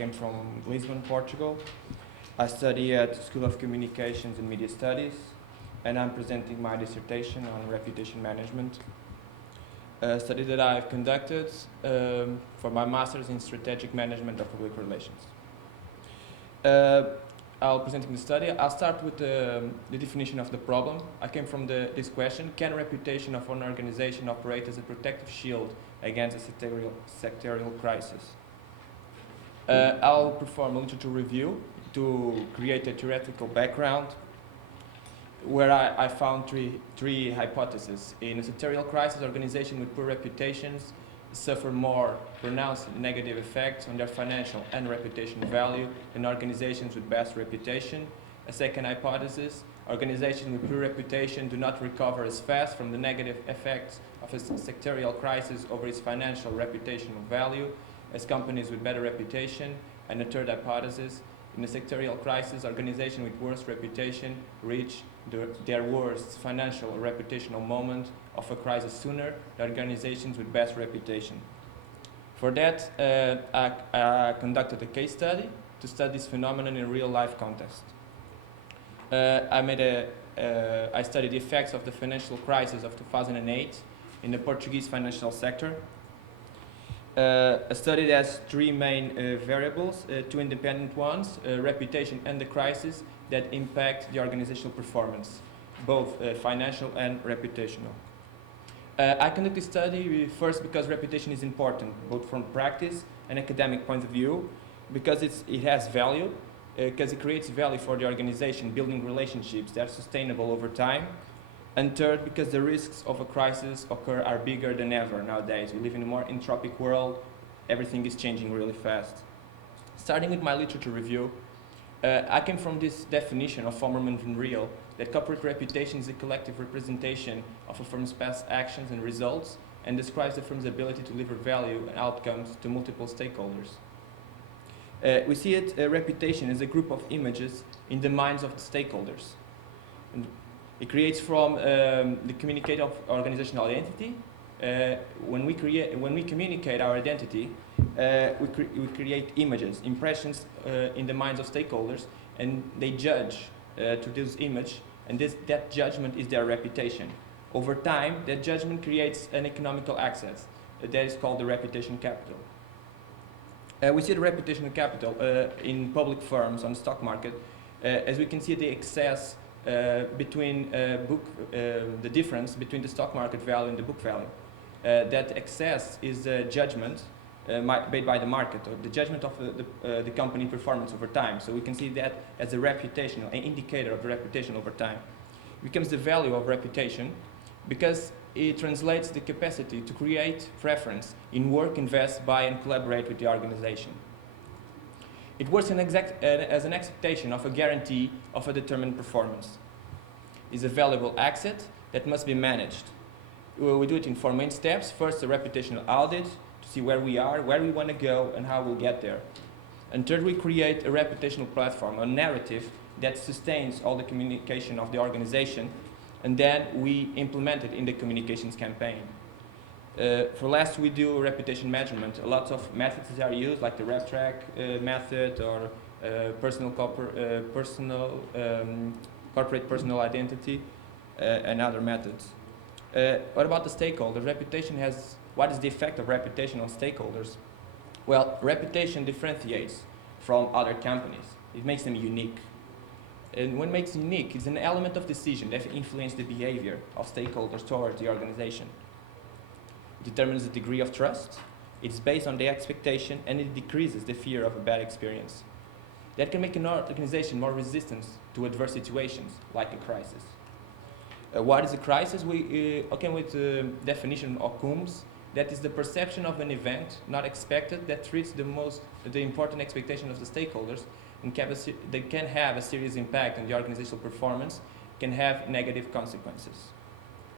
came from Lisbon, Portugal. I study at School of Communications and Media Studies, and I'm presenting my dissertation on reputation management. A study that I've conducted for my master's in strategic management of public relations. I'll presenting the study. I'll start with the definition of the problem. I came from this question: can reputation of an organization operate as a protective shield against a sectorial crisis? I'll perform a literature review to create a theoretical background where I found three hypotheses. In a sectorial crisis, organizations with poor reputations suffer more pronounced negative effects on their financial and reputational value than organizations with best reputation. A second hypothesis: organizations with poor reputation do not recover as fast from the negative effects of a sectorial crisis over its financial reputational value as companies with better reputation. And a third hypothesis: in a sectorial crisis, organizations with worse reputation reach their worst financial or reputational moment of a crisis sooner than organizations with best reputation. For that, I conducted a case study to study this phenomenon in a real-life context. I studied the effects of the financial crisis of 2008 in the Portuguese financial sector. A study that has three main variables, two independent ones, reputation and the crisis, that impact the organizational performance, both financial and reputational. I conducted this study first because reputation is important, both from practice and academic point of view, because it has value, because it creates value for the organization, building relationships that are sustainable over time. And third, because the risks of a crisis are bigger than ever nowadays. We live in a more entropic world. Everything is changing really fast. Starting with my literature review, I came from this definition of Formerman van Riel, that corporate reputation is a collective representation of a firm's past actions and results, and describes the firm's ability to deliver value and outcomes to multiple stakeholders. We see reputation as a group of images in the minds of the stakeholders. And it creates from the communicate of organizational identity. When we communicate our identity, we create images, impressions in the minds of stakeholders, and they judge to this image, and that judgment is their reputation. Over time, that judgment creates an economical access that is called the reputation capital. We see the reputational capital in public firms on the stock market, as we can see the excess between the difference between the stock market value and the book value. That excess is the judgment made by the market, or the judgment of the company performance over time. So we can see that as a reputational, an indicator of reputation over time. It becomes the value of reputation because it translates the capacity to create preference in work, invest, buy, and collaborate with the organization. It works as an expectation of a guarantee of a determined performance. It's a valuable asset that must be managed. We do it in four main steps. First, a reputational audit to see where we are, where we want to go, and how we'll get there. And third, we create a reputational platform, a narrative that sustains all the communication of the organization, and then we implement it in the communications campaign. For last, we do reputation measurement. A lot of methods are used, like the RepTrack method, or corporate personal identity, and other methods. What about the stakeholders? What is the effect of reputation on stakeholders? Well, reputation differentiates from other companies. It makes them unique. And what makes unique is an element of decision that influences the behavior of stakeholders towards the organization. It determines the degree of trust, it's based on the expectation, and it decreases the fear of a bad experience. That can make an organization more resistant to adverse situations, like a crisis. What is a crisis? We came with the definition of Coombs. That is the perception of an event not expected that treats the important expectation of the stakeholders, and they can have a serious impact on the organizational performance, can have negative consequences.